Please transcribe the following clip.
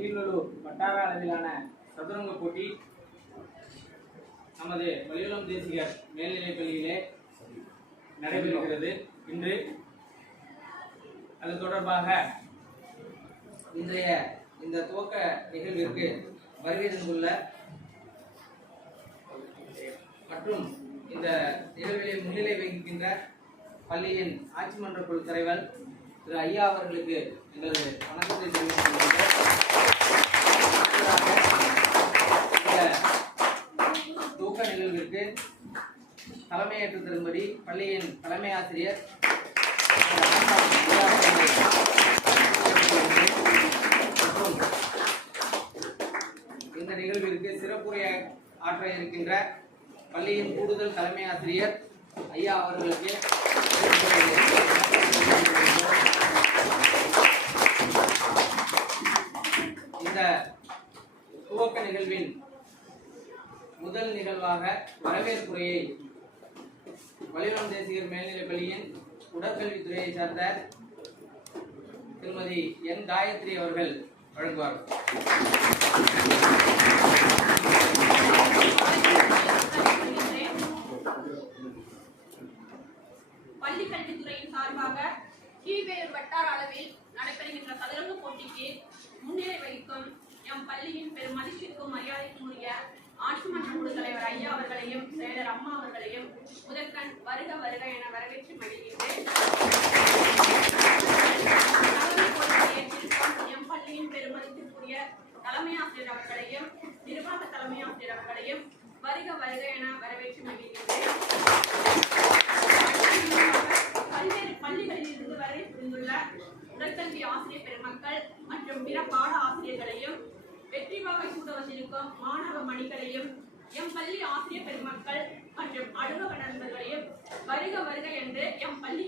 கீழ்நல்லூர் வட்டார அளவிலான சதுரங்க போட்டி நமது வலியுலம் தேசிகர் மேல்நிலைப் பள்ளியிலே நடைபெறுகிறது. இன்று அது தொடர்பாக இன்றைய இந்த துவக்க நிகழ்விற்கு வருகை தந்துள்ள மற்றும் இந்த நிகழ்விலே முன்னிலை வகிக்கின்ற பள்ளியின் ஆட்சி மன்ற குழு தலைவர் திரு ஐயா அவர்களுக்கு எங்களது வணக்கத்தை தெரிவித்துக் கொள்கிறோம். இந்த துவக்க நிகழ்விற்கு தலைமையேற்று தரும்படி பள்ளியின் தலைமை ஆசிரியர் மற்றும் இந்த நிகழ்விற்கு சிறப்புரை ஆற்ற இருக்கின்ற பள்ளியின் கூடுதல் தலைமை ஆசிரியர் ஐயா அவர்களுக்கு இந்த துவக்க நிகழ்வின் முதல் நிகழ்வாக வரவேற்புரையை வலியுலம் தேசிகர் மேல்நிலைப் பள்ளியின் உடற்கல்வித்துறையை சார்ந்த திருமதி என் காயத்ரி அவர்கள் வழங்குவார்கள். பள்ளிக்கல்வித்துறையின் சார்பாக கீழ்வேலூர் வட்டார அளவில் நடைபெறுகின்ற சதுரங்க போட்டிக்கு முன்னிலை வகிக்கும் எம் பள்ளியின் பெரும் மதிப்பிற்கும் மரியாதைக்கும் உரிய ஆட்சி மன்ற குழு தலைவர் ஐயா அவர்களையும் செயலர் அம்மா அவர்களையும் முதற்கண் வருக வருக என வரவேற்று மகிழ்கின்றேன். எம் பள்ளியின் பெரும் மதிப்பிற்குரிய தலைமை ஆசிரியர் அவர்களையும் நிர்வாக தலைமை ஆசிரியர் அவர்களையும் வருக வருக என வரவேற்று மகிழ்கின்றேன். பல்வேறு பள்ளிகளில் இருந்து வரை புரிந்துள்ள உடற்கல்வி ஆசிரியர் பெருமக்கள் மற்றும் பிற பாட ஆசிரியர்களையும் வெற்றி வாகை சூட வந்திருக்கும் மாணவ மணிகளையும் எம் பள்ளி ஆசிரியர் பெருமக்கள் மற்றும் அலுவலக நண்பர்களையும் வருக வருக என்று எம் பள்ளி